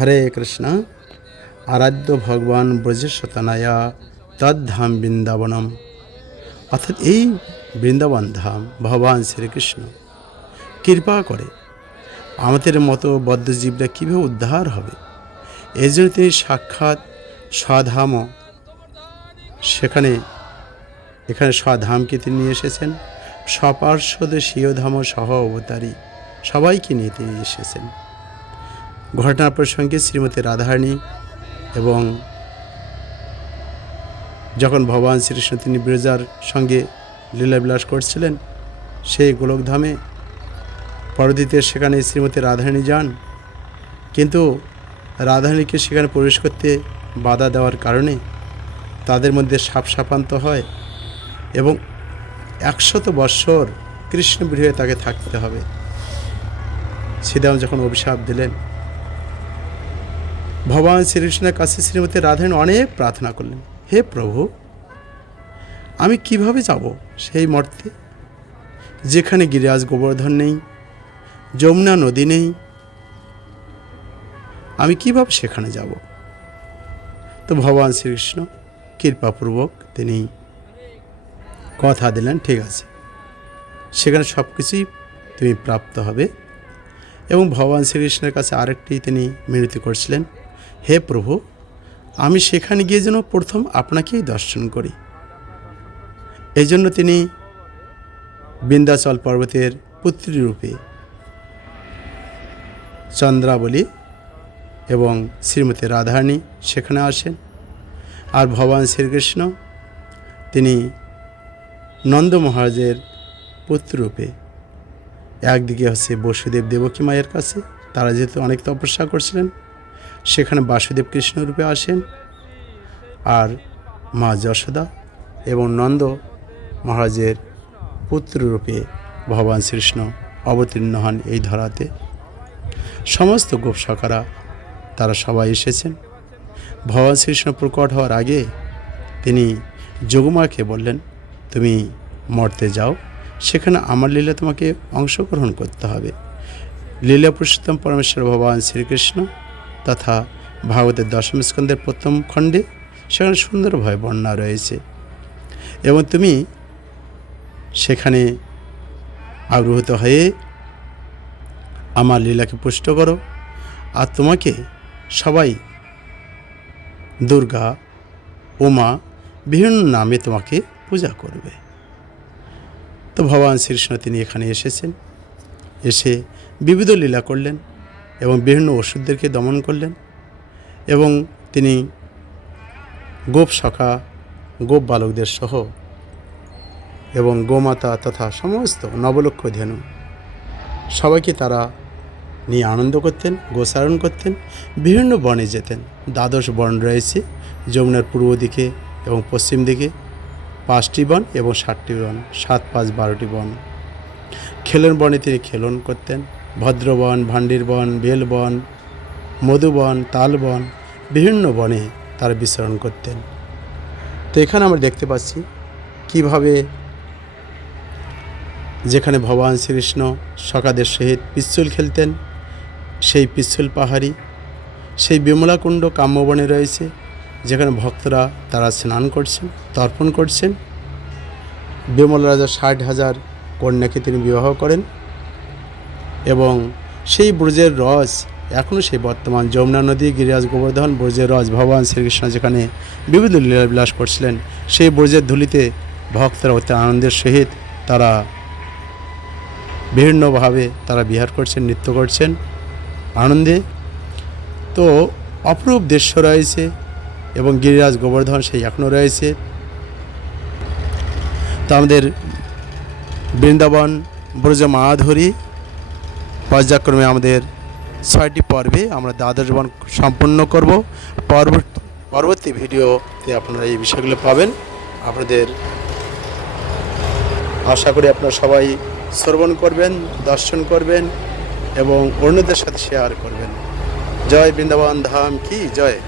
হরে কৃষ্ণ। আরাধ্য ভগবান ব্রজেশ্বতনায়া তদ্ধাম বৃন্দাবনম। অর্থাৎ এই বৃন্দাবন ধাম, ভগবান শ্রীকৃষ্ণ, কৃপা করে। আমাদের মতো বদ্ধজীবরা কীভাবে উদ্ধার হবে? এই জন্য তিনি সাক্ষাৎ স্বধামও সেখানে, এখানে স্বধামকে তিনি নিয়ে এসেছেন? সপার্শ্বদ স্বীয়ধাম সহ অবতারী সবাইকে নিয়ে তিনি এসেছেন। ঘটনা প্রসঙ্গে শ্রীমতী রাধারানী এবং যখন ভগবান শ্রীকৃষ্ণ তিনি বিরজার সঙ্গে লীলাবিলাস করছিলেন, সেই গোলকধামে পরদিতে সেখানে শ্রীমতী রাধারানী যান। কিন্তু রাধারানীকে সেখানে প্রবেশ করতে বাধা দেওয়ার কারণে তাদের মধ্যে সাপ সাপান্ত হয় এবং একশত বৎসর কৃষ্ণ তাকে থাকতে হবে। শ্রীদাম যখন অভিশাপ দিলেন ভগবান শ্রীকৃষ্ণের কাছে শ্রীমতী রাধারানী অনেক প্রার্থনা করলেন, হে প্রভু, আমি কীভাবে যাব সেই মর্তে? যেখানে গিরিরাজ গোবর্ধন নেই, যমুনা নদী নেই, আমি কীভাবে সেখানে যাব? তো ভগবান শ্রীকৃষ্ণ কৃপাপূর্বক তিনি কথা দিলেন, ঠিক আছে, সেখানে সব কিছুই তুমি প্রাপ্ত হবে। এবং ভগবান শ্রীকৃষ্ণের কাছে আরেকটি তিনি মিনতি করছিলেন হে প্রভু, আমি সেখানে গিয়ে যেন প্রথম আপনাকেই দর্শন করি। এই জন্য তিনি বিন্ধ্যাচল পর্বতের পুত্রী রূপে চন্দ্রাবলী এবং শ্রীমতী রাধারানী সেখানে আসেন। আর ভগবান শ্রীকৃষ্ণ তিনি নন্দ মহারাজের পুত্ররূপে একদিকে হচ্ছে বসুদেব দেবকী মায়ের কাছে, তারা যেহেতু অনেক তপস্যা করছিলেন সেখানে বাসুদেব কৃষ্ণ রূপে আসেন আর মা যশোদা এবং নন্দ মহারাজের পুত্ররূপে ভগবান শ্রীকৃষ্ণ অবতীর্ণ হন এই ধরাতে। সমস্ত গোপসকারা তারা সবাই এসেছেন। ভগবান শ্রীকৃষ্ণ প্রকট হওয়ার আগে তিনি যোগমাকে বললেন, তুমি মর্তে যাও, সেখানে আমার লীলা তোমাকে অংশগ্রহণ করতে হবে। লীলা পুরুষোত্তম পরমেশ্বর ভগবান শ্রীকৃষ্ণ তথা ভাগবতের দশম স্কন্ধের প্রথম খণ্ডে সেখানে সুন্দরভাবে বর্ণনা রয়েছে। এবং তুমি সেখানে আগ্রহিত হয়ে আমার লীলাকে পুষ্ট করো আর তোমাকে সবাই দুর্গা, উমা, বিভিন্ন নামে তোমাকে পূজা করবে। তো ভগবান শ্রীকৃষ্ণ তিনি এখানে এসেছেন। এসে বিবিধ লীলা করলেন। এবং বিভিন্ন ওষুধদেরকে দমন করলেন এবং তিনি গোপ সখা গোপ বালকদের সহ এবং গোমাতা তথা সমস্ত নবলক্ষ ধেনু সবাইকে তারা নিয়ে আনন্দ করতেন, গোসারণ করতেন, বিভিন্ন বনে যেতেন। দ্বাদশ বন রয়েছে, যমুনার পূর্ব দিকে এবং পশ্চিম দিকে। পাঁচটি বন এবং ষাটটি বন, সাত পাঁচ বারোটি বন। খেলন বনে তিনি খেলন করতেন। ভদ্রবন ভান্ডির বন বেলবন, মধুবন, তালবন বিভিন্ন বনে তারা বিচরণ করতেন। তো এখানে আমরা দেখতে পাচ্ছি কীভাবে যেখানে ভগবান শ্রীকৃষ্ণ সকাদের সহিত পিচ্ছুল খেলতেন, সেই পিচ্ছুল পাহাড়ি, সেই বিমলাকুণ্ড কাম্যবনে রয়েছে, যেখানে ভক্তরা তারা স্নান করছেন, তর্পণ করছেন। বিমল রাজা ষাট হাজার কন্যাকে তিনি বিবাহ করেন। সেই ব্রজের রস এখনও সেই বর্তমান যমুনা নদী, গিরিরাজ গোবর্ধন, ব্রজের রস ভগবান শ্রীকৃষ্ণ যেখানে বিবিধ লীলাবিলাস করছিলেন, সেই ব্রজের ধুলিতে ভক্তরা অতি আনন্দের সহিত তারা বিভিন্নভাবে তারা বিহার করছেন, নৃত্য করছেন আনন্দে। তো অপরূপ দৃশ্য রয়েছে এবং গিরিরাজ গোবর্ধন সেই এখনও রয়েছে। তো আমাদের বৃন্দাবন, ব্রজ মাধুরী পর্যায়ক্রমে আমাদের ছয়টি পর্বে আমরা দ্বাদশ বন সম্পন্ন করব। পরবর্তী পরবর্তী ভিডিওতে আপনারা এই বিষয়গুলো পাবেন। আপনাদের আশা করি আপনারা সবাই শ্রবণ করবেন, দর্শন করবেন এবং অন্যদের সাথে শেয়ার করবেন। জয় বৃন্দাবন ধাম কি? জয়।